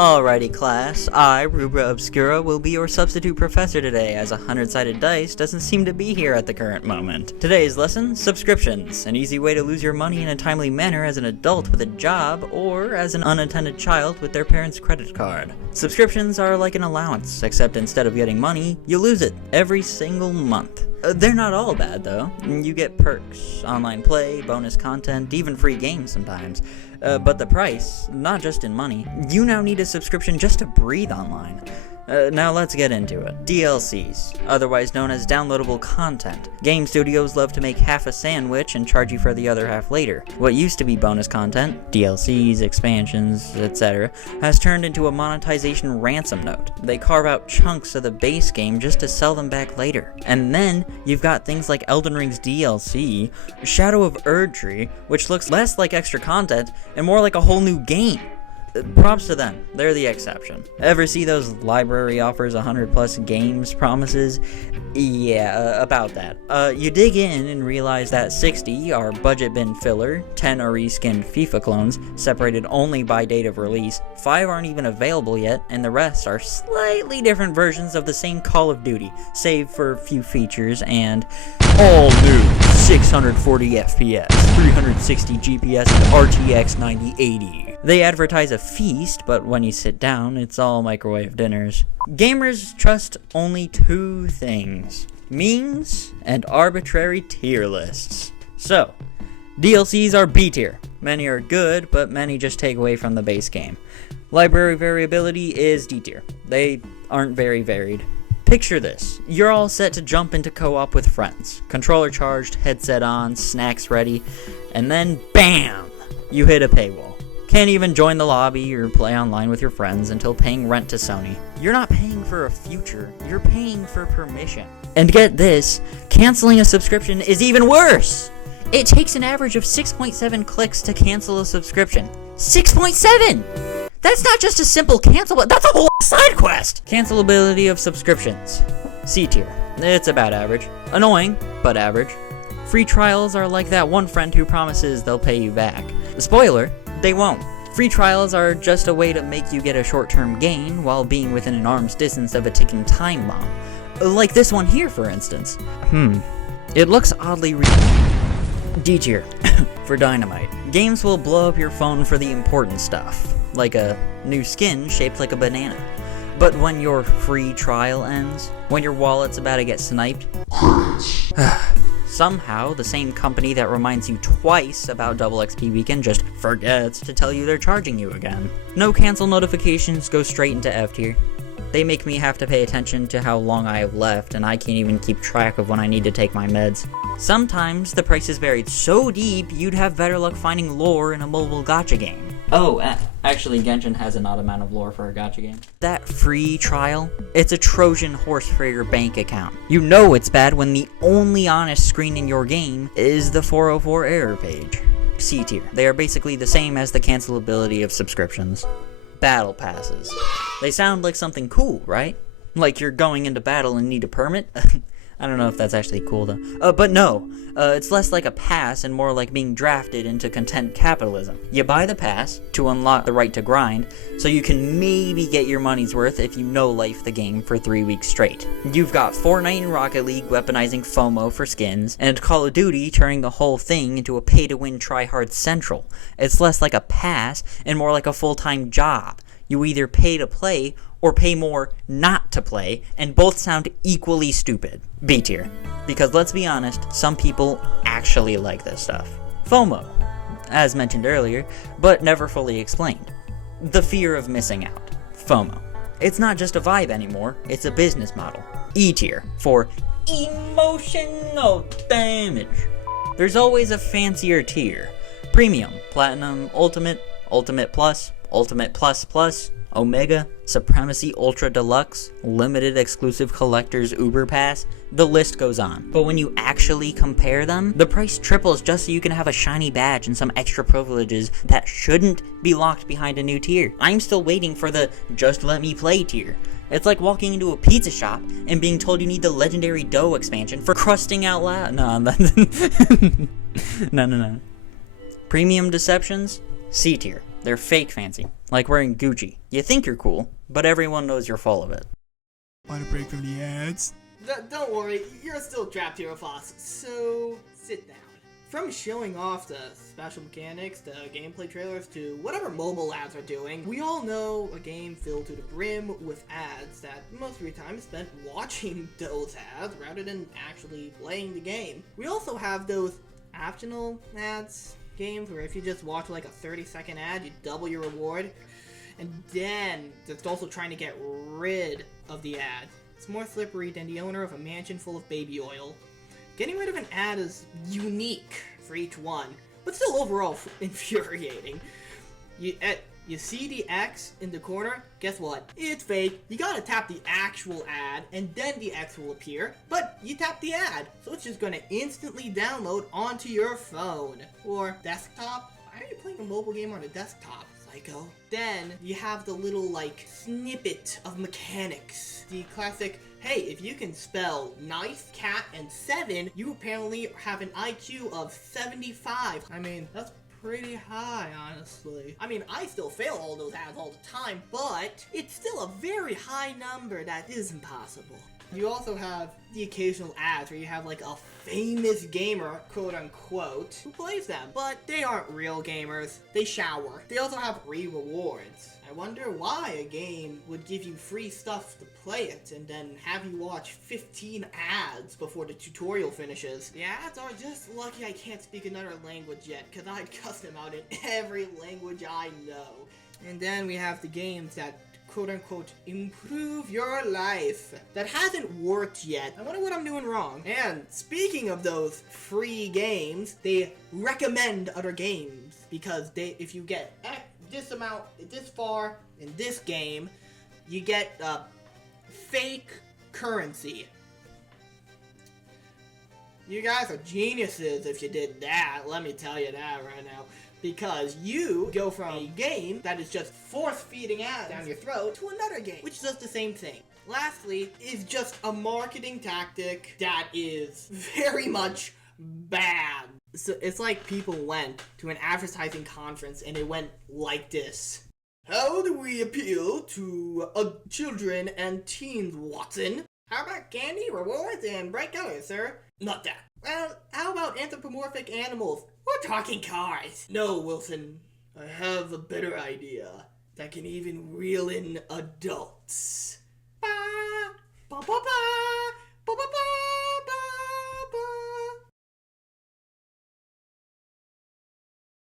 Alrighty class, I, Rubra Obscura, will be your substitute professor today, as a 100-sided dice doesn't seem to be here at the current moment. Today's lesson, subscriptions, an easy way to lose your money in a timely manner as an adult with a job, or as an unattended child with their parents' credit card. Subscriptions are like an allowance, except instead of getting money, you lose it every single month. They're not all bad though. You get perks, online play, bonus content, even free games sometimes. But the price, not just in money, you now need a subscription just to breathe online. Now let's get into it. DLCs, otherwise known as downloadable content. Game studios love to make half a sandwich and charge you for the other half later. What used to be bonus content, DLCs, expansions, etc., has turned into a monetization ransom note. They carve out chunks of the base game just to sell them back later. And then, you've got things like Elden Ring's DLC, Shadow of Erdtree, which looks less like extra content and more like a whole new game. Props to them, they're the exception. Ever see those library offers 100 plus games promises? Yeah, about that. You dig in and realize that 60 are budget bin filler, 10 are reskinned FIFA clones, separated only by date of release, 5 aren't even available yet, and the rest are slightly different versions of the same Call of Duty, save for a few features and all new 640 FPS, 360 GPS, and RTX 9080. They advertise a feast, but when you sit down, it's all microwave dinners. Gamers trust only two things: memes and arbitrary tier lists. So, DLCs are B tier. Many are good, but many just take away from the base game. Library variability is D tier. They aren't very varied. Picture this. You're all set to jump into co-op with friends. Controller charged, headset on, snacks ready, and then BAM! You hit a paywall. Can't even join the lobby or play online with your friends until paying rent to Sony. You're not paying for a future, you're paying for permission. And get this, canceling a subscription is even worse! It takes an average of 6.7 clicks to cancel a subscription. 6.7! That's not just a simple cancel, but that's a whole side quest! Cancelability of subscriptions. C tier. It's about average. Annoying, but average. Free trials are like that one friend who promises they'll pay you back. Spoiler, they won't. Free trials are just a way to make you get a short-term gain while being within an arm's distance of a ticking time bomb. Like this one here, for instance. It looks oddly D tier for Dynamite. Games will blow up your phone for the important stuff, like a new skin shaped like a banana. But when your free trial ends, when your wallet's about to get sniped, somehow, the same company that reminds you twice about Double XP Weekend just forgets to tell you they're charging you again. No cancel notifications, go straight into F tier. They make me have to pay attention to how long I have left, and I can't even keep track of when I need to take my meds. Sometimes the price is buried so deep, you'd have better luck finding lore in a mobile gacha game. Oh, actually, Genshin has an odd amount of lore for a gacha game. That free trial, it's a Trojan horse for your bank account. You know it's bad when the only honest screen in your game is the 404 error page. C tier. They are basically the same as the cancelability of subscriptions. Battle passes. They sound like something cool, right? Like you're going into battle and need a permit? I don't know if that's actually cool though. But no, it's less like a pass and more like being drafted into content capitalism. You buy the pass to unlock the right to grind, so you can maybe get your money's worth if you no-life the game for 3 weeks straight. You've got Fortnite and Rocket League weaponizing FOMO for skins, and Call of Duty turning the whole thing into a pay-to-win try-hard central. It's less like a pass and more like a full-time job. You either pay to play or pay more not to play, and both sound equally stupid. B tier. Because let's be honest, some people actually like this stuff. FOMO, as mentioned earlier, but never fully explained. The fear of missing out. FOMO. It's not just a vibe anymore, it's a business model. E tier, for emotional damage. There's always a fancier tier. Premium, Platinum, Ultimate, Ultimate Plus, Ultimate Plus Plus, Omega, Supremacy Ultra Deluxe, Limited Exclusive Collector's Uber Pass, the list goes on. But when you actually compare them, the price triples just so you can have a shiny badge and some extra privileges that shouldn't be locked behind a new tier. I'm still waiting for the just let me play tier. It's like walking into a pizza shop and being told you need the legendary dough expansion for crusting out loud. No. Premium deceptions? C tier. They're fake fancy. Like wearing Gucci. You think you're cool, but everyone knows you're full of it. Want a break from the ads? Don't worry, you're still trapped here with us, so sit down. From showing off the special mechanics, the gameplay trailers, to whatever mobile ads are doing, we all know a game filled to the brim with ads that most of your time is spent watching those ads rather than actually playing the game. We also have those optional ads games where if you just watch like a 30-second ad, you double your reward. And then it's also trying to get rid of the ad. It's more slippery than the owner of a mansion full of baby oil. Getting rid of an ad is unique for each one, but still overall infuriating. You see the X in the corner? Guess what? It's fake. You gotta tap the actual ad, and then the X will appear, but you tap the ad, so it's just gonna instantly download onto your phone. Or desktop? Why are you playing a mobile game on a desktop? Psycho. Then you have the little like snippet of mechanics. The classic, hey, if you can spell knife, cat, and 7, you apparently have an IQ of 75. I mean, that's pretty high, honestly. I mean, I still fail all those ads all the time, but it's still a very high number that is impossible. You also have the occasional ads where you have like a famous gamer, quote unquote, who plays them, but they aren't real gamers. They shower. They also have free rewards. I wonder why a game would give you free stuff to play it and then have you watch 15 ads before the tutorial finishes. The ads are just lucky I can't speak another language yet, because I'd cuss them out in every language I know. And then we have the games that quote-unquote improve your life that hasn't worked yet. I wonder what I'm doing wrong. And speaking of those free games, they recommend other games because if you get this amount this far in this game, you get fake currency. You guys are geniuses if you did that, let me tell you that right now. Because you go from a game that is just force-feeding ads down your throat to another game, which does the same thing. Lastly, is just a marketing tactic that is very much bad. So it's like people went to an advertising conference and it went like this. How do we appeal to children and teens, Watson? How about candy, rewards, and bright colors, sir? Not that. Well, how about anthropomorphic animals? We're talking cars. No, Wilson. I have a better idea that can even reel in adults. Ba, ba, ba, ba.